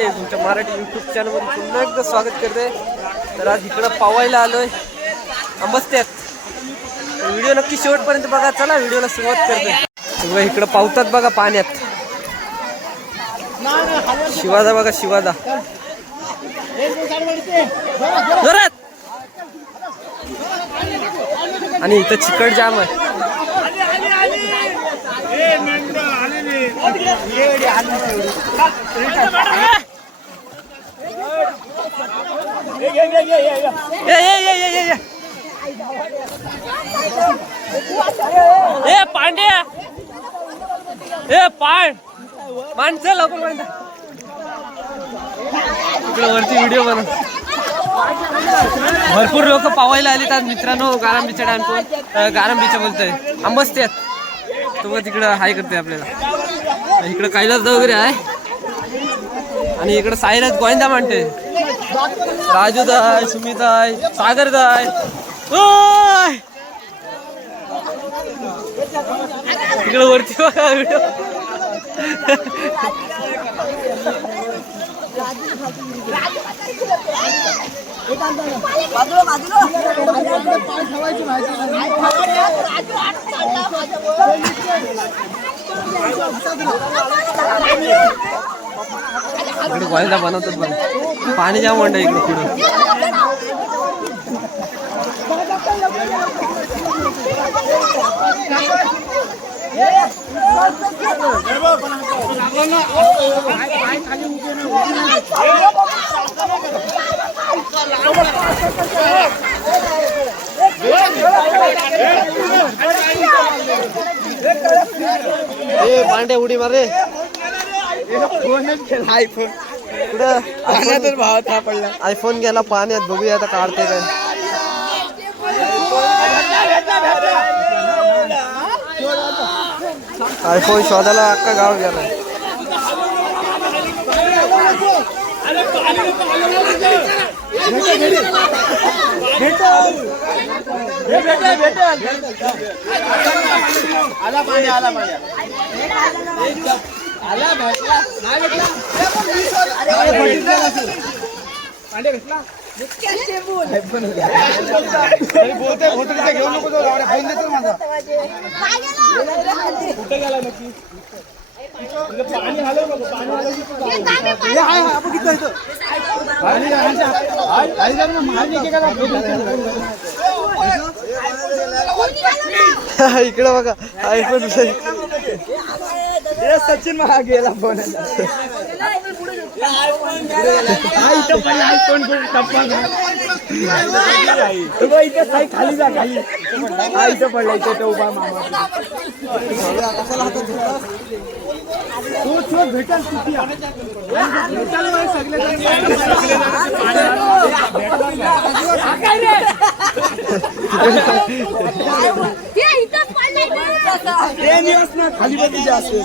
तुमच्या मराठी युट्यूब चॅनलमध्ये पुन्हा एकदा स्वागत करते. तर आज इकडं पावायला आलोय. आंबस्त्यात व्हिडिओ नक्की शेवटपर्यंत बघा. चला व्हिडिओला सुरुवात करते. बघा इकडं पावतात बघा पाण्यात. शिवाजा बघा शिवाजा जोरात! आणि इथं चिकट जाम आहे. ये ये ये ये ये ए. पांडे पांड्या. ए पांड. माणसं लवकर माणसं. इकडे वरती व्हिडिओ बनव भरपूर लोक पावायला आले आज मित्रांनो गारांबीच्या गारम गारांबीच्या बोलतोय. आंबसते तो तिकडं हाय करते आपल्याला. इकडं कैलास वगैरे आहे. आणि इकडं साईराज गोविंदा मांडते राजू दाय सागरदाय. आहे ओय! इकडं वरती बघा व्हिडिओ बाजूला बाजूला इकडे गोविंदा बनवतात बघ. पाणी जाम म्हणतं इकडे पुढे. ए पांड्या उडी मारे। कुठं पाण्यातच भाव पडला आयफोन गेला पाण्यात बघूया आता काढते काय आयफोन शोधायला अख्खा गाव गेला आला पाणी आला पाणी आला भेटला नाही भेटला बोलते फोटो तिथे घेऊ नको जाऊ गावड्या फोन देतो माझा कुठे गेला नक्की तिथं पाणी हलव नको पाणी हलव हे आहे आहे, आपण किती इथं पाणी आहे, आहे. आहे जरा ना, माहिती आहे का ना? इकडे बघा आयफोन सचिन महा गेला फोन इथे खाली जा खाली हा इथं पडला इथे तो उभा मामा तो तो भेटल किती खाली बघी असेल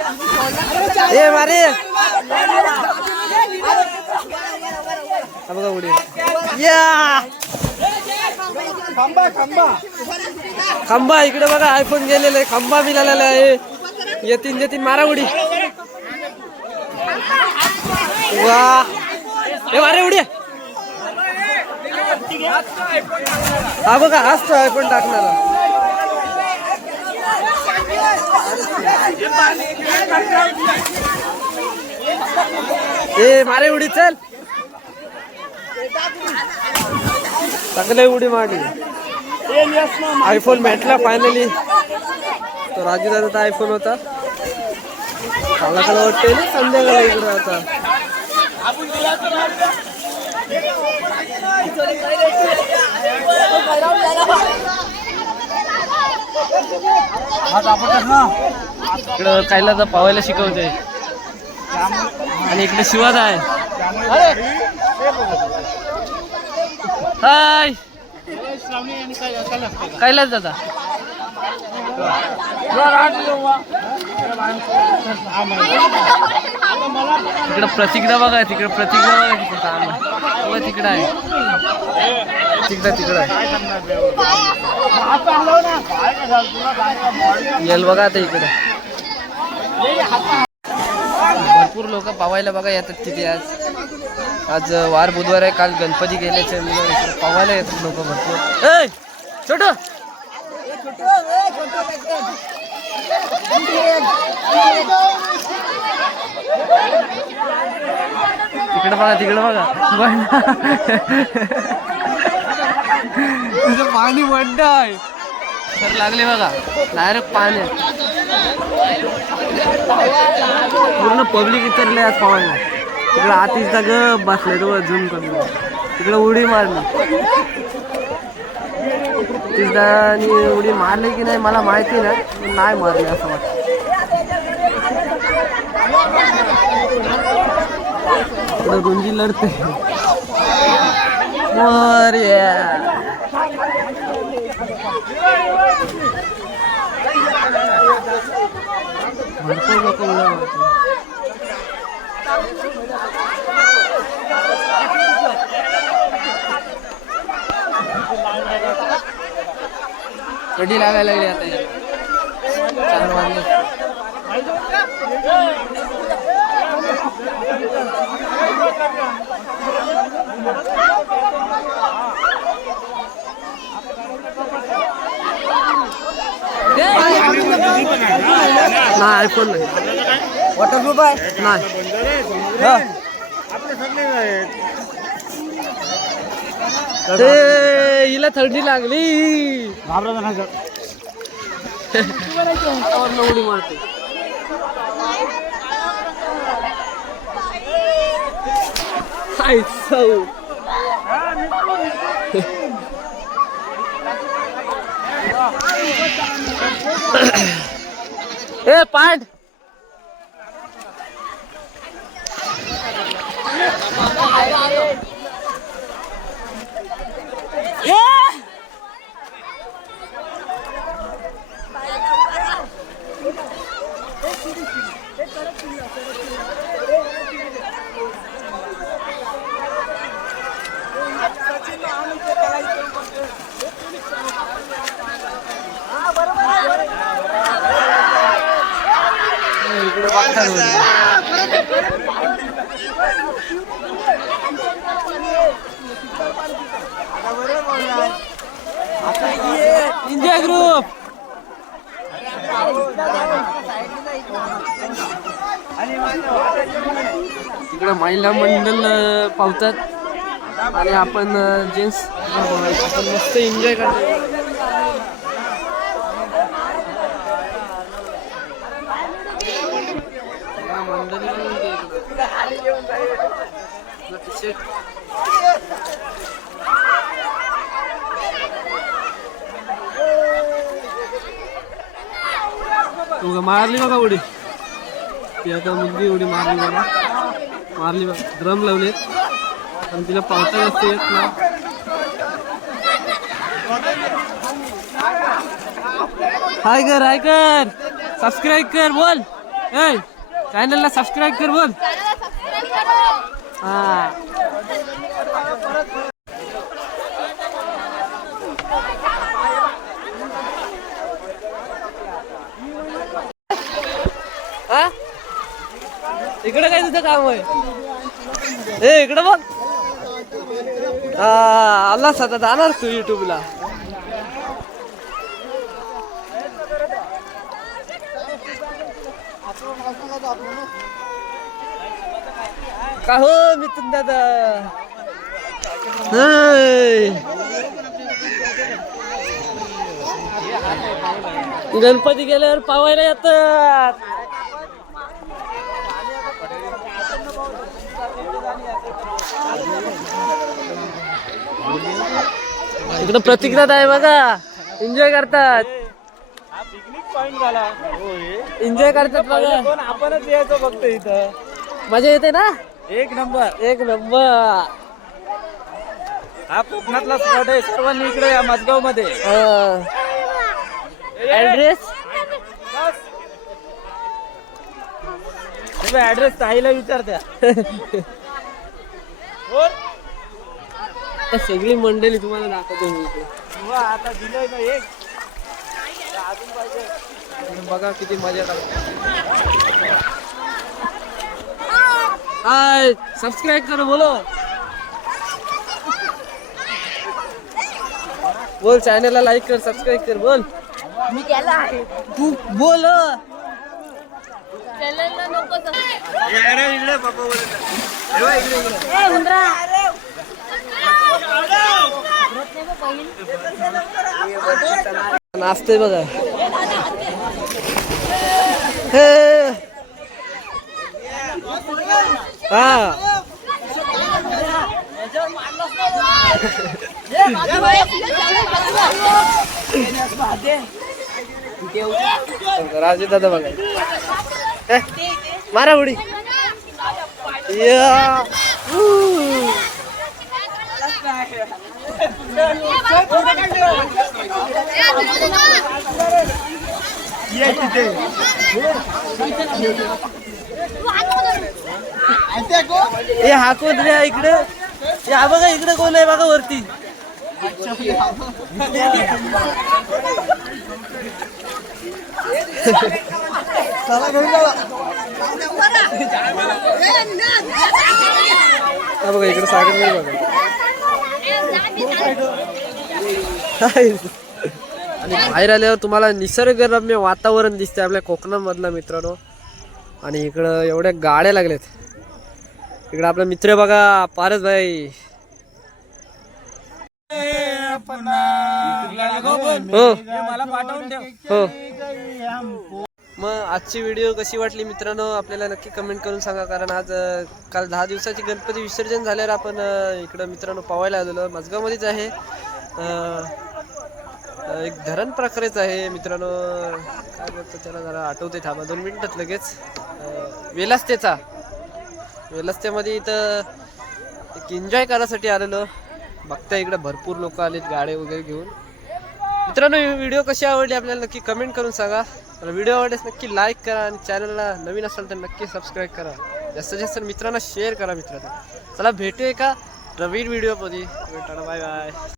ए मारे. हा बघा उडी. या. खांबा खांबा. खंबा इकडे बघा आयफोन गेलेला. आहे खंबा मिळालेला आहे. येतीन येतीन मारा उडी. वा. हे मारे उडी. हा बघा हाच तो आयफोन टाकणारा. ए मारे उडी चल. चांगले उडी मारली. आयफोन भेटला फायनली तो राजू दादाचा आयफोन होता. चांगला त्याला वाटतंय ना संध्याकाळी इकडे आता. आपण इकडं कायला पावायला शिकवते आणि इकडे शिवाज आहे. हाय. कायलाच दादा. तिकडं प्रतीकदा बघा तिकडे प्रतीकदा बघा तिकडे तिकडं आहे. तिकडं तिकडं आहे. येल बघा आता इकडे. भरपूर लोक पावायला बघा येतात तिथे आज. आज वार बुधवार आहे काल गणपती गेल्याचे मुलं पावायला येतात लोक भरपूर. ए छोट! तिकडे बघा तिकडे बघा. बंड तुझं पाणी बंड आहे. तर लागले बघा. डायरेक्ट पाणी पूर्ण पब्लिक इतरले आज पावायला तिकडं आतीच ग बसले तो झूम करून. तिकडे उडी मारली. तिसदानी उडी मारली की नाही मला माहिती नाही नाही मारली असं वाटतं. इकडं रुंजी लढते. मोरया. भरपूर लोक उड्या मारतात कधी लागायला लागली आता नाही आयफोन नाही वॉटरप्रूफ आहे नाही. ते हिला थंडी लागली घाबरत नाही सर. उडी मारते हाय सौ ए पाठ इकडे बघतात वरती. एन्जॉय ग्रुप इकडे महिला मंडल पावतात. आणि आपण जेंट्स. आपण मस्त एन्जॉय करतो या मंडळीला नाही दे इकडं. आपला t-shirt. तू का मारली बघा उडी. ती आता मुलगी उडी मारली बघा. मारली बघा. ड्रम लावलेत आणि तिला पावता जास्त येत ना. हाय कर हाय कर. सबस्क्राईब कर बोल. ए चॅनलला सबस्क्राईब कर बोल. इकडे काय तुझं काम आहे ए इकडे बघ. हा आला आता जाणार तू युट्यूबला का? हो मिथुन दादा. गणपती गेल्यावर पावायला येतात. इकडं प्रतिक्रिया आहे बघा. एन्जॉय करतात. एन्जॉय करतात बघा. आपणच यायचो फक्त इथं. मजा येते ना? एक नंबर. एक नंबर. हा कोकणातला स्पॉट आहे. सर्वांनी इकडे या मजगावमध्ये ऍड्रेस ऍड्रेस ताईला विचारत्या. सगळी मंडळी तुम्हाला दाखवतो मी इकडे. आता दिलंय ना एक. बघा किती मजा करतो. हाय सबस्क्राईब करो बोलो. बोल चॅनलला लाईक कर सबस्क्राईब कर बोल. मी केला आहे. तू बोल. ए हुंदरा. नाचतोय बघा. हे. हा. राजे दादा बघा. मारा उडी. या. तिथे हे हा कोण रे इकडे? या बघा इकडे कोण आहे बघा वरती. बघा इकडे सागर नाही बघा. आणि बाहेर आल्यावर तुम्हाला निसर्गरम्य वातावरण दिसते आपल्या कोकणामधलं मित्रांनो. आणि इकडं एवढ्या गाड्या लागल्यात. इकडं आपला मित्र बघा पारस भाई. हो. हो. मग आजची व्हिडिओ कशी वाटली मित्रांनो? आपल्याला नक्की कमेंट करून सांगा कारण आज काल दहा दिवसाची गणपती विसर्जन झाल्यावर आपण इकडं मित्रांनो पावायला आलेलो. मजगावमध्येच आहे. एक धरण प्रकारेच आहे मित्रांनो. काय करतो त्याला जरा आठवते थांबा दोन मिनिटात लगेच. वेलाच त्याचा रस्त्यामध्ये इथं एक एन्जॉय करायसाठी आलेलो. बघता इकडे भरपूर लोक आलेत गाडे वगैरे घेऊन. मित्रांनो व्हिडिओ कशी आवडली आपल्याला नक्की कमेंट करून सांगा. व्हिडिओ आवडल्यास नक्की लाईक करा आणि चॅनलला नवीन असाल तर नक्की सबस्क्राईब करा. जास्तीत जास्त मित्रांना शेअर करा मित्रांनो. चला भेटू का नवीन व्हिडिओमध्ये बाय बाय